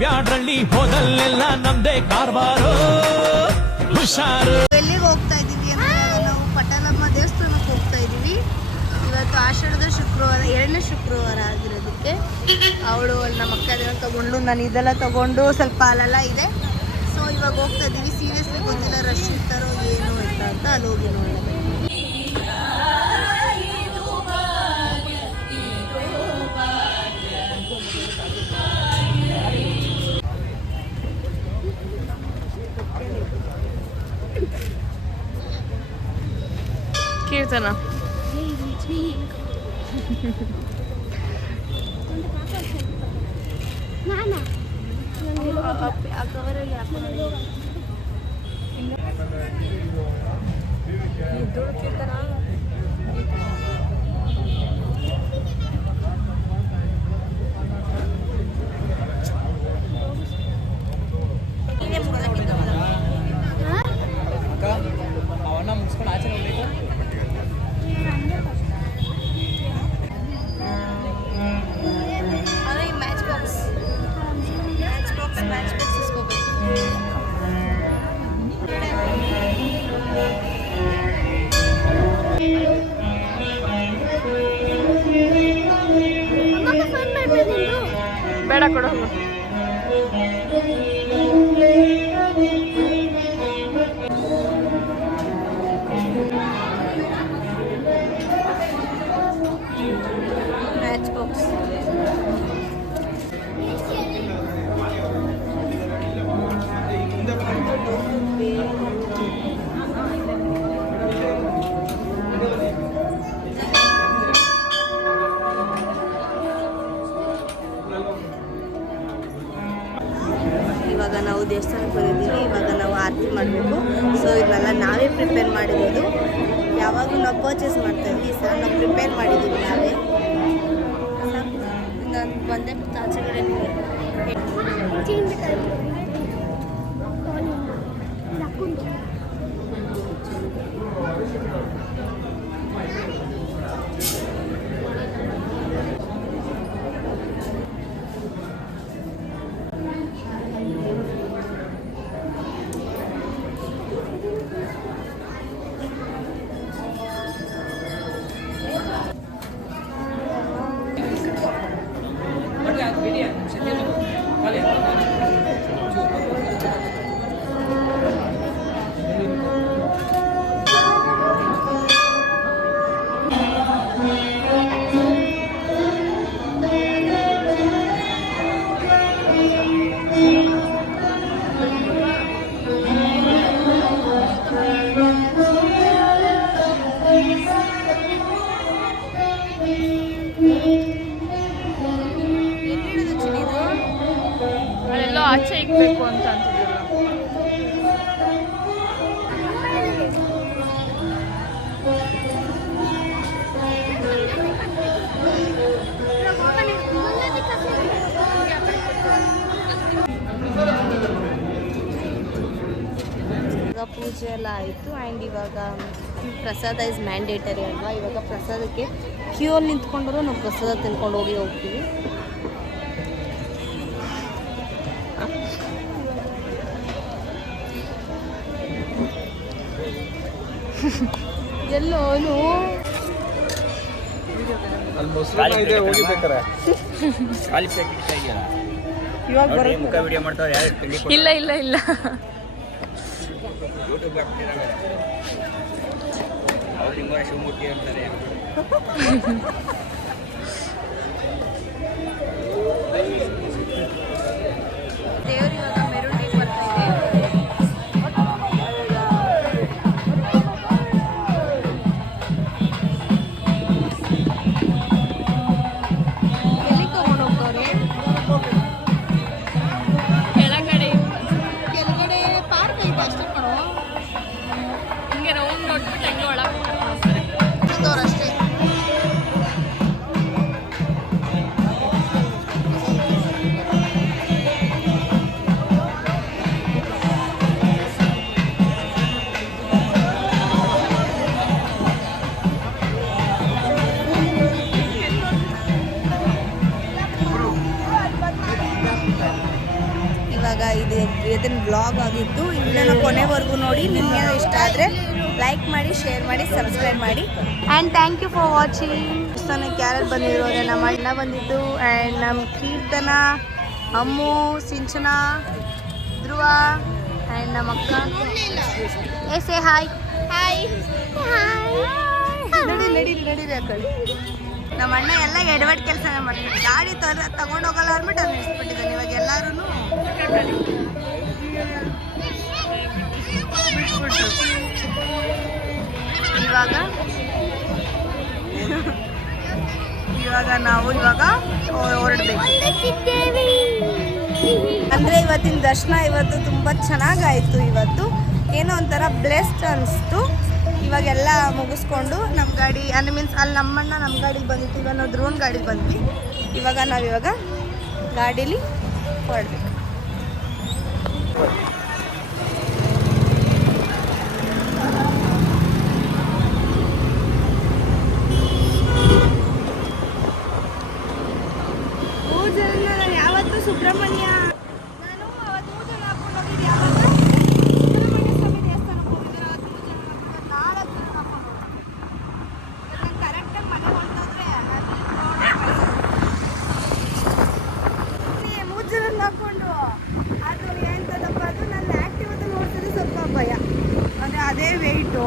ಬ್ಯಾಡ್ರಳ್ಳಿ ಹೋದಲ್ಲೆಲ್ಲ ನಮ್ದೇ ಕಾರ್ಬಾರು ಹುಷಾರು. ಎಲ್ಲಿಗೆ ಹೋಗ್ತಾ ಇದೀವಿ ಅಂದ್ರೆ ನಾವು ಪಟಲಮ್ಮ ದೇವಸ್ಥಾನಕ್ಕೆ ಹೋಗ್ತಾ ಇದೀವಿ. ಇವತ್ತು ಆಷಾಢದ ಶುಕ್ರವಾರ, 2ನೇ ಶುಕ್ರವಾರ ಆಗಿರೋದಕ್ಕೆ ಅವಳು ನಮ್ಮ ಅಕ್ಕ ಅದೆಲ್ಲ ತಗೊಂಡು, ನಾನು ಇದೆಲ್ಲ ತಗೊಂಡು ಸ್ವಲ್ಪ ಅಲ್ಲೆಲ್ಲ ಇದೆ. ಸೊ ಇವಾಗ ಹೋಗ್ತಾ ಇದೀವಿ. ಸೀರಿಯಸ್ಲಿ ಗೊತ್ತಿಲ್ಲ ರಶ್ ಇರ್ತಾರೋ ಏನು ಅಂತ ಅಲ್ಲಿ ಹೋಗಿ ನೋಡೋದು. ಕೀರ್ತನ ಅವನ್ನ ಮುಗಿಸ್ಕೊಂಡು ಆಚೆ ಹೋಗ್ಬೇಕು. ಬೇಡ ಕೊಡು. ಮ್ಯಾಚ್ ಬಾಕ್ಸ್ ಇವಾಗ ನಾವು ದೇವಸ್ಥಾನಕ್ಕೆ ಬಂದಿದ್ದೀವಿ. ಇವಾಗ ನಾವು ಆರತಿ ಮಾಡಬೇಕು. ಸೊ ಇದನ್ನೆಲ್ಲ ನಾವೇ ಪ್ರಿಪೇರ್ ಮಾಡಿರೋದು. ಯಾವಾಗಲೂ ನಾವು ಪರ್ಚೇಸ್ ಮಾಡ್ತಾಯಿದ್ವಿ, ಈ ಸಲ ನಾವು ಪ್ರಿಪೇರ್ ಮಾಡಿದ್ದೀವಿ ನಾವೇ. ನಾನು ಬಂದೆ ಆಚೆಗಡೆ ಅಲ್ಲೆಲ್ಲೋ ಆಚೆ ಇಕ್ಬೇಕು ಅಂತ ಅಂತಿದ್ರಲ್ಲ. ಪೂಜೆ ಎಲ್ಲ ಆಯಿತು. ಆ್ಯಂಡ್ ಇವಾಗ ಪ್ರಸಾದ ಇಸ್ ಮ್ಯಾಂಡೇಟರಿ ಅಲ್ವಾ. ಇವಾಗ ಪ್ರಸಾದಕ್ಕೆ ಕ್ಯೂಲ್ಲಿ ನಿಂತ್ಕೊಂಡ್ರು ನಾವು ಪ್ರಸಾದ ತಿನ್ಕೊಂಡು ಹೋಗ್ತೀವಿ. ಎಲ್ಲೋನು ಇವಾಗ ಮುಖ ವಿಡಿಯೋ ಮಾಡ್ತಾರೆ. ಇಲ್ಲ ಇಲ್ಲ ಇಲ್ಲ ಯೂಟ್ಯೂಬ್ ಅವ್ರು ಹಿಂಗ ಶಿವಮೂರ್ತಿ ಅಂತಾರೆ. ದೇವ್ರು ಇವಾಗ ಮೆರವಣಿಗೆ ಬರ್ತಿದೆ. ಎಲ್ಲಿ ತಗೊಂಡು ಹೋಗ್ತವ್ರೆ? ಕೆಳಗಡೆ ಪಾರ್ಕ್ ಐತೆ ಅಷ್ಟೇ ಕಣೋ. ಹಿಂಗೆ ರೌಂಡ್ ನೋಡ್ಬಿಟ್ಟು ಹಂಗೆ ಒಳಗೆ ಕರ್ಕೊಂಡು ಹೋಗ್ತಾರೆ. ಅಷ್ಟೇ. ಇವಾಗ ಇದನ್ನ ಬ್ಲಾಗ್ ಆಗಿತ್ತು. ಈ ವಿಡಿಯೋನ ಕೊನೆವರೆಗೂ ನೋಡಿ. ನಿಮಗೆ ಇಷ್ಟ ಆದರೆ ಲೈಕ್ ಮಾಡಿ, ಶೇರ್ ಮಾಡಿ, ಸಬ್ಸ್ಕ್ರೈಬ್ ಮಾಡಿ. And thank you for watching. ದೇವಸ್ಥಾನಕ್ಕೆ ಯಾರು ಬಂದಿದ್ರು ಅಂದರೆ ನಮ್ಮ ಅಣ್ಣ ಬಂದಿದ್ದು, ಆ್ಯಂಡ್ ನಮ್ಮ ಕೀರ್ತನ, ಅಮ್ಮು, ಸಿಂಚನ, ಧ್ರುವ ಆ್ಯಂಡ್ ನಮ್ಮ ಅಕ್ಕ. Say hi. ನಡೀರಿ ಆ ಕಡೆ. ನಮ್ಮ ಅಣ್ಣ ಎಲ್ಲ ಎಡವಟ್ ಕೆಲಸನೇ ಮಾಡ್ತಾರೆ. ಗಾಡಿ ತಗೊಂಡೋಗಲ್ಲ ಅಂದ್ಬಿಟ್ಟು ಅದು ನಿಲ್ಸ್ಬಿಟ್ಟಿದ್ದಾನೆ. ಇವಾಗ ಎಲ್ಲರೂ ಬಿಟ್ಬಿಟ್ರು. ಇವಾಗ ನಾವು ಹೊರಡ್ಬೇಕು. ಅಂದರೆ ಇವತ್ತಿನ ದರ್ಶನ ಇವತ್ತು ತುಂಬ ಚೆನ್ನಾಗಾಯಿತು. ಇವತ್ತು ಏನೋ ಒಂಥರ ಬ್ಲೆಸ್ಡ್ ಅನಿಸ್ತು. ಇವಾಗೆಲ್ಲ ಮುಗಿಸ್ಕೊಂಡು ನಮ್ಮ ಗಾಡಿ ಅಂದರೆ ಮೀನ್ಸ್ ಅಲ್ಲಿ ನಮ್ಮಣ್ಣ ನಮ್ಮ ಗಾಡೀಲಿ ಬಂದಿತ್ತು. ಇವಾಗ ನಾವು ಡ್ರೋನ್ ಗಾಡೀಲಿ ಬಂದ್ವಿ. ನಾವಿವಾಗ ಗಾಡೀಲಿ ಹೊರಡ್ಬೇಕು. ಯಾವತ್ತು ಸುಬ್ರಹ್ಮಣ್ಯ ನಾನು ಅವತ್ತು ಮೂಜನ ಹಾಕೊಂಡು ಹೋಗಿದ್ದೆ. ಯಾವಾಗ ಸುಬ್ರಹ್ಮಣ್ಯ ಸ್ವಾಮಿ ದೇವಸ್ಥಾನಕ್ಕೆ ಹೋಗಿದ್ದೆ. ಅವತ್ತು ಮೂಜನ ಹಾಕೊಂಡು 4 ಜನ ಹಾಕೊಂಡು ನಾನು ಕರೆಕ್ಟಾಗಿ ಮನೆ ಹೊರಟೋದ್ರೆ ಮೂಜನ ಹಾಕೊಂಡು ಅದು ಎಂಥದಪ್ಪ, ಅದು ನನ್ನ ಆ್ಯಕ್ಟಿವಲ್ಲಿ ಓಡಿಸಿದ್ರೆ ಸ್ವಲ್ಪ ಭಯ. ಅಂದರೆ ಅದೇ ವೆಯ್ಟು